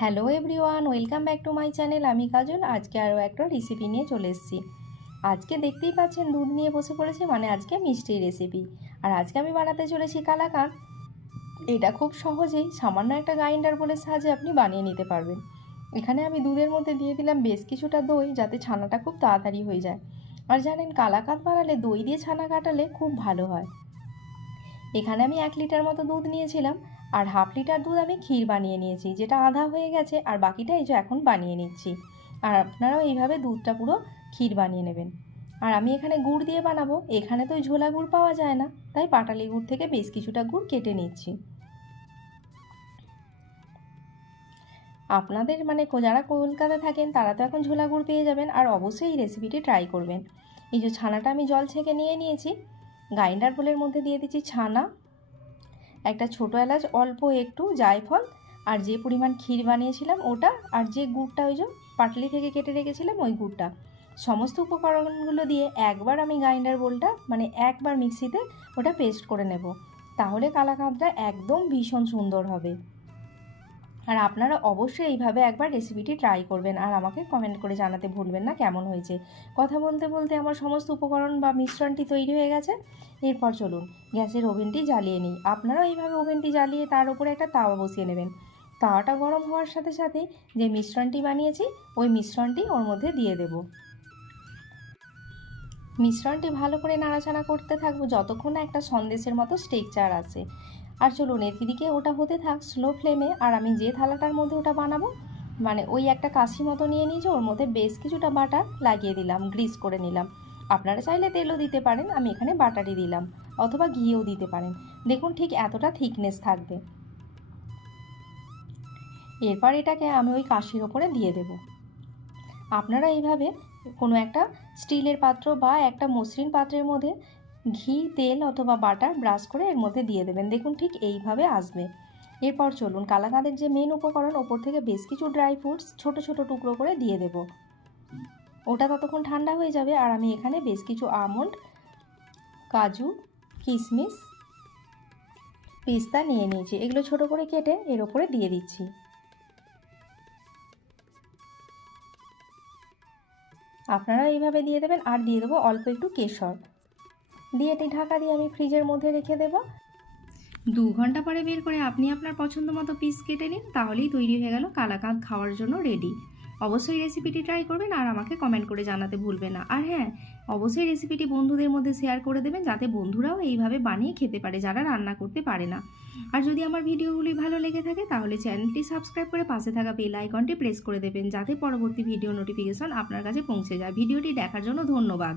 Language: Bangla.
Hello everyone, welcome back to my channel. আমি কাজল, আজকে আরও একটা রেসিপি নিয়ে চলে এসেছি। আজকে দেখতেই পাচ্ছেন দুধ নিয়ে বসে পড়েছি মানে আজকে মিষ্টির রেসিপি আর আজকে আমি বানাতে চলেছি কালাকাঁদ। এটা খুব সহজেই সামান্য একটা গ্রাইন্ডার বলে সাহায্যে আপনি বানিয়ে নিতে পারবেন। এখানে আমি দুধের মধ্যে দিয়ে দিলাম বেশ কিছুটা দই, যাতে ছানাটা খুব তাড়াতাড়ি হয়ে যায়। আর জানেন, কালাকাঁদ বানালে দই দিয়ে ছানা কাটালে খুব ভালো হয়। এখানে আমি এক লিটার মতো দুধ নিয়েছিলাম। আর হাফ লিটার দুধ আমি ক্ষীর বানিয়ে নিয়েছি, যেটা আধা হয়ে গেছে আর বাকিটা এই যে এখন বানিয়ে নিচ্ছি। আর আপনারাও এইভাবে দুধটা পুরো ক্ষীর বানিয়ে নেবেন। আর আমি এখানে গুড় দিয়ে বানাবো, এখানে তো ওই ঝোলা গুড় পাওয়া যায় না, তাই পাটালি গুড় থেকে বেশ কিছুটা গুড় কেটে নিচ্ছি। আপনাদের মানে যারা কলকাতা থাকেন, তারা তো এখন ঝোলা গুড় পেয়ে যাবেন, আর অবশ্যই এই রেসিপিটি ট্রাই করবেন। এই যে ছানাটা আমি জল ছেঁকে নিয়ে নিয়েছি গ্রাইন্ডার বোলের মধ্যে দিয়ে দিচ্ছি ছানা একটা ছোটো এলাচ, অল্প একটু জায়ফল আর যে পরিমাণ ক্ষীর বানিয়েছিলাম ওটা আর যে গুড়টা ওই যে পাটলি থেকে কেটে রেখেছিলাম ওই গুড়টা। সমস্ত উপকরণগুলো দিয়ে একবার আমি গ্রাইন্ডার বোলটা মানে একবার মিক্সিতে ওটা পেস্ট করে নেব। তাহলে কালাকাঁদটা একদম ভীষণ সুন্দর হবে। আর আপনারা অবশ্যই এইভাবে একবার রেসিপিটি ট্রাই করবেন। আর আমাকে কমেন্ট করে জানাতে ভুলবেন না কেমন হয়েছে। কথা বলতে বলতে আমার সমস্ত উপকরণ বা মিশ্রণটি তৈরি হয়ে গেছে। এরপর চলুন, গ্যাসের ওভেনটি জ্বালিয়ে নিই। আপনারাও এইভাবে ওভেনটি জ্বালিয়ে তার উপরে একটা তাওয়া বসিয়ে নেবেন। তাওয়াটা গরম হওয়ার সাথে সাথে যে মিশ্রণটি বানিয়েছি, ওই মিশ্রণটি ওর মধ্যে দিয়ে দেব। মিশ্রণটি ভালো করে নাড়াচাড়া করতে থাকব যতক্ষণ না একটা সন্দেশের মতো স্টেকচার আছে। আর চলুন এদিকে ওটা হতে থাক স্লো ফ্লেমে আর আমি যে থালাটার মধ্যে ওটা বানাবো মানে ওই একটা কাশি মতো নিয়ে নিয়েছি ওর মধ্যে বেশ কিছুটা বাটার লাগিয়ে দিলাম গ্রিস করে নিলাম। আপনারা চাইলে তেলও দিতে পারেন, আমি এখানে বাটারই দিলাম, অথবা ঘিও দিতে পারেন। দেখুন ঠিক এতটা থিকনেস থাকবে। এরপর এটাকে আমি ওই কাশির ওপরে দিয়ে দেব। আপনারা এইভাবে কোনো একটা স্টিলের পাত্র বা একটা মসৃণ পাত্রের মধ্যে ঘি, তেল অথবা বাটার ব্রাশ করে এর মধ্যে দিয়ে দেবেন। দেখুন ঠিক এইভাবে আসবে। এরপর চলুন কালাকাঁদের যে মেন উপকরণ, ওপর থেকে বেশ কিছু ড্রাই ফ্রুটস ছোট ছোট টুকরো করে দিয়ে দেব। ওটা ততক্ষণ ঠান্ডা হয়ে যাবে আর আমি এখানে বেশ কিছু আমন্ড, কাজু কিশমিশ পিস্তা নিয়ে নিয়েছি। এগুলো ছোট করে কেটে এর ওপরে দিয়ে দিচ্ছি। আপনারা এইভাবে দিয়ে দেবেন। আর দিয়ে দেবো অল্প একটু কেশর। দিয়ে এটি ঢাকা দিয়ে আমি ফ্রিজের মধ্যে রেখে দেবো। দু ঘণ্টা পরে বের করে আপনি আপনার পছন্দ মতো পিস কেটে নিন, তাহলেই তৈরি হয়ে গেল কালাকাঁদ খাওয়ার জন্য রেডি অবশ্যই রেসিপিটি ট্রাই করবেন আর আমাকে কমেন্ট করে জানাতে ভুলবেন না। আর হ্যাঁ অবশ্যই রেসিপিটি বন্ধুদের মধ্যে শেয়ার করে দেবেন, যাতে বন্ধুরাও এইভাবে বানিয়ে খেতে পারে, যারা রান্না করতে পারে না। আর যদি আমার ভিডিওগুলি ভালো লেগে থাকে, তাহলে চ্যানেলটি সাবস্ক্রাইব করে পাশে থাকা বেল আইকনটি প্রেস করে দেবেন, যাতে পরবর্তী ভিডিও নোটিফিকেশন আপনার কাছে পৌঁছে যায়। ভিডিওটি দেখার জন্য ধন্যবাদ।